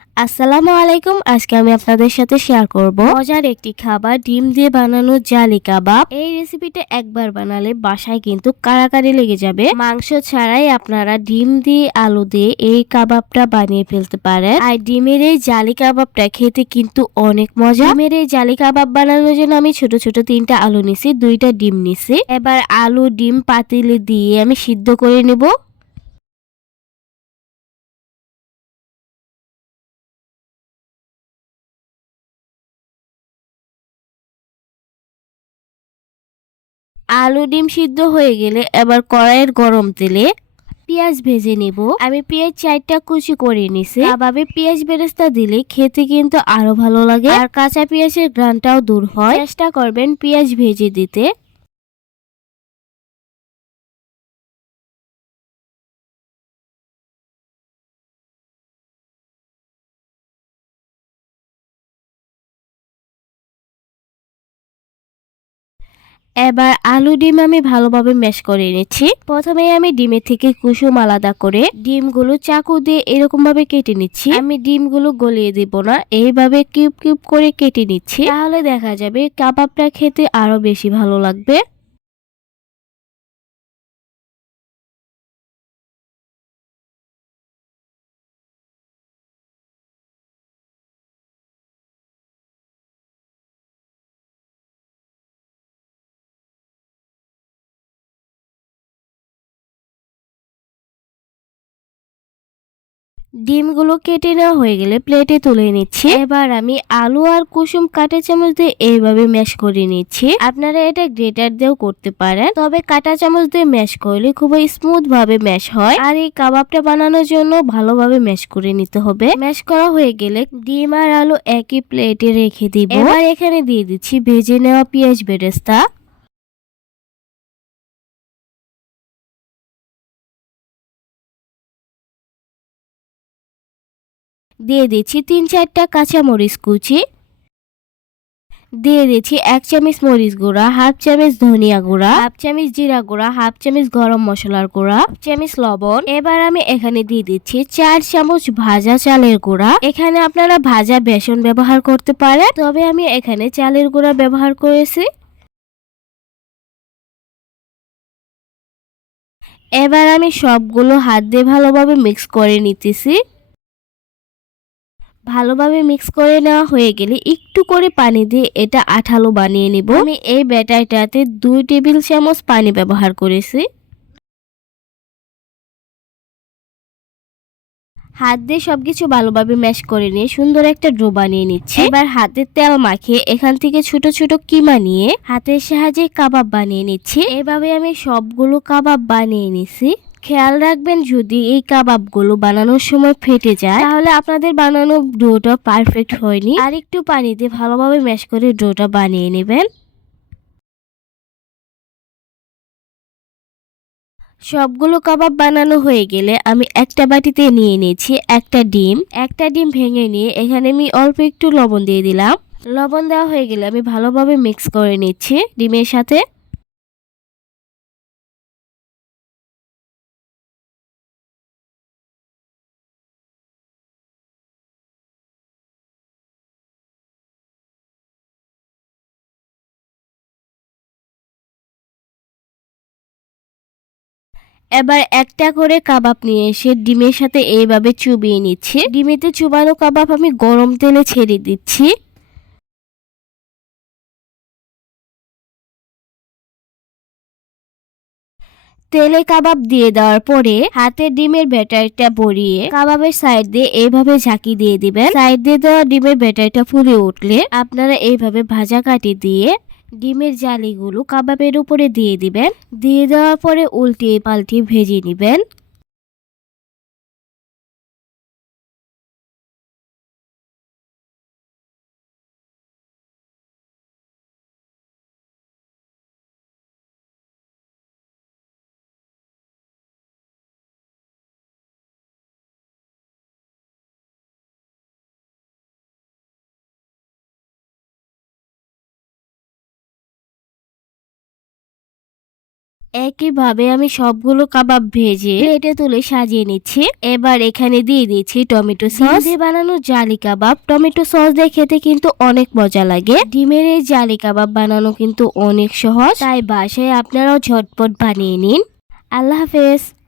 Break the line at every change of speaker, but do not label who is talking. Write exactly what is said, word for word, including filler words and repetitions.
আসসালামু আলাইকুম। আজকে আমি আপনাদের সাথে শেয়ার করব মজার একটি খাবার, ডিম দিয়ে বানানো জালি কাবাব। এই রেসিপিটা একবার বানালে বাসায় কিন্তু কারাকারি লেগে যাবে। মাংস ছাড়াই আপনারা ডিম দিয়ে, আলু দিয়ে এই কাবাবটা বানিয়ে ফেলতে পারেন। আর ডিমের এই জালি কাবাবটা খেতে কিন্তু অনেক মজা। ডিমের এই জালি কাবাব বানানোর জন্য আমি ছোট ছোট তিনটা আলু নিছি, দুইটা ডিম নিছি। এবার আলু ডিম পাতিলে দিয়ে আমি সিদ্ধ করে নেব। আলু ডিম সিদ্ধ হয়ে গেলে এবার কড়াইয়ের গরম তেলে পেঁয়াজ ভেজে নিব। আমি পেঁয়াজ চারটা কুচি করে নিছি। কাবাবে পেঁয়াজ বেরেস্তা দিলে খেতে কিন্তু আরো ভালো লাগে, আর কাঁচা পেঁয়াজের ঘ্রাণটাও দূর হয়। চেষ্টা করবেন পেঁয়াজ ভেজে দিতে। এবার আলু ডিম আমি ভালোভাবে ম্যাশ করে নিচ্ছি। প্রথমে আমি ডিমের থেকে কুসুম আলাদা করে ডিমগুলো চাকু দিয়ে এরকম ভাবে কেটে নিচ্ছি। আমি ডিমগুলো গলিয়ে দিব না, এইভাবে কিউব কিউব করে কেটে নিচ্ছি। তাহলে দেখা যাবে কাবাবটা খেতে আরো বেশি ভালো লাগবে। ডিমগুলো কেটে নেওয়া হয়ে গেলে প্লেটে তুলে নিচ্ছি। এবার আমি আলু আর কুসুম কাঁটা চামচ দিয়ে এইভাবে ম্যাশ করে নিচ্ছি। আপনারা এটা গ্রেটার দিয়েও করতে পারেন, তবে কাঁটা চামচ দিয়ে ম্যাশ করলে খুবই স্মুথ ভাবে ম্যাশ হয়। আর এই কাবাবটা বানানোর জন্য ভালোভাবে ম্যাশ করে নিতে হবে। ম্যাশ করা হয়ে গেলে ডিম আর আলু একই প্লেটে রেখে দিব। এবার এখানে দিয়ে দিচ্ছি ভেজে নেওয়া পেঁয়াজ বেরেস্তা। দিয়ে দিচ্ছি তিন চারটা কাঁচামরিচ কুচি। দিয়ে দিচ্ছি এক চামচ মরিচ গুঁড়া, হাফ চামচ ধনিয়া গুঁড়া, হাফ চামচ জিরা গুঁড়া, হাফ চামচ গরম মশলার গুঁড়া, হাফ চামচ লবণ। এবার আমি এখানে দিয়ে দিচ্ছি চার চামচ ভাজা চালের গুঁড়া। এখানে আপনারা ভাজা বেসন ব্যবহার করতে পারেন, তবে আমি এখানে চালের গুঁড়া ব্যবহার করেছি। এবার আমি সবগুলো হাত দিয়ে ভালোভাবে মিক্স করে নিতেছি। ভালোভাবে মিক্স করে নেওয়া হয়ে গেলে একটু করে পানি দিয়ে এটা আঠালো বানিয়ে নিব। আমি এই ব্যাটারটাতে দুই টেবিল চামচ পানি ব্যবহার করেছি। হাত দিয়ে সবকিছু ভালোভাবে ম্যাশ করে নিয়ে সুন্দর একটা ডো বানিয়ে নিচ্ছি। এবার হাতে তেল মাখিয়ে এখান থেকে ছোট ছোট কিমা নিয়ে হাতের সাহায্যে কাবাব বানিয়ে নিচ্ছি। এভাবে আমি সবগুলো কাবাব বানিয়ে নিছি। খেয়াল রাখবেন, যদি এই কাবাবগুলো বানানোর সময় ফেটে যায় তাহলে আপনাদের বানানো ডোটা পারফেক্ট হয়নি। আর একটু পানি দিয়ে ভালোভাবে ম্যাশ করে ডোটা বানিয়ে নেবেন। সবগুলো কাবাব বানানো হয়ে গেলে আমি একটা বাটিতে নিয়ে নিয়েছি একটা ডিম। একটা ডিম ভেঙে নিয়ে এখানে আমি অল্প একটু লবণ দিয়ে দিলাম। লবণ দেওয়া হয়ে গেলে আমি ভালোভাবে মিক্স করে নিচ্ছি ডিমের সাথে। এবার একটা করে কাবাব নিয়ে এসে ডিমের সাথে এইভাবে চুবিয়ে নিচ্ছি। ডিমেতে চুবানো কাবাব আমি গরম তেলে ছেড়ে দিচ্ছি। তেলে কাবাব দিয়ে দেওয়ার পরে হাতে ডিমের ব্যাটারটা ভরিয়ে কাবাবের সাইড দিয়ে এইভাবে ঝাঁকি দিয়ে দিবেন। সাইড দিয়ে দেওয়া ডিমের ব্যাটারটা ফুলে উঠলে আপনারা এইভাবে ভাজা কাটি দিয়ে ডিমের জালিগুলো কাবাবের উপরে দিয়ে দিবেন। দিয়ে দেওয়ার পরে উল্টিয়ে পাল্টিয়ে ভেজে নিবেন। একইভাবে আমি সবগুলো কাবাব ভেজে প্লেটে তুলে সাজিয়ে নিচ্ছি। এবার এখানে দিয়ে দিচ্ছি টমেটো সস দিয়ে বানানো জালি কাবাব। টমেটো সস দিয়ে খেতে কিন্তু অনেক মজা লাগে। ডিমের এই জালি কাবাব বানানো কিন্তু অনেক সহজ, তাই বাসায় আপনারাও ঝটপট বানিয়ে নিন। আল্লাহ হাফেজ।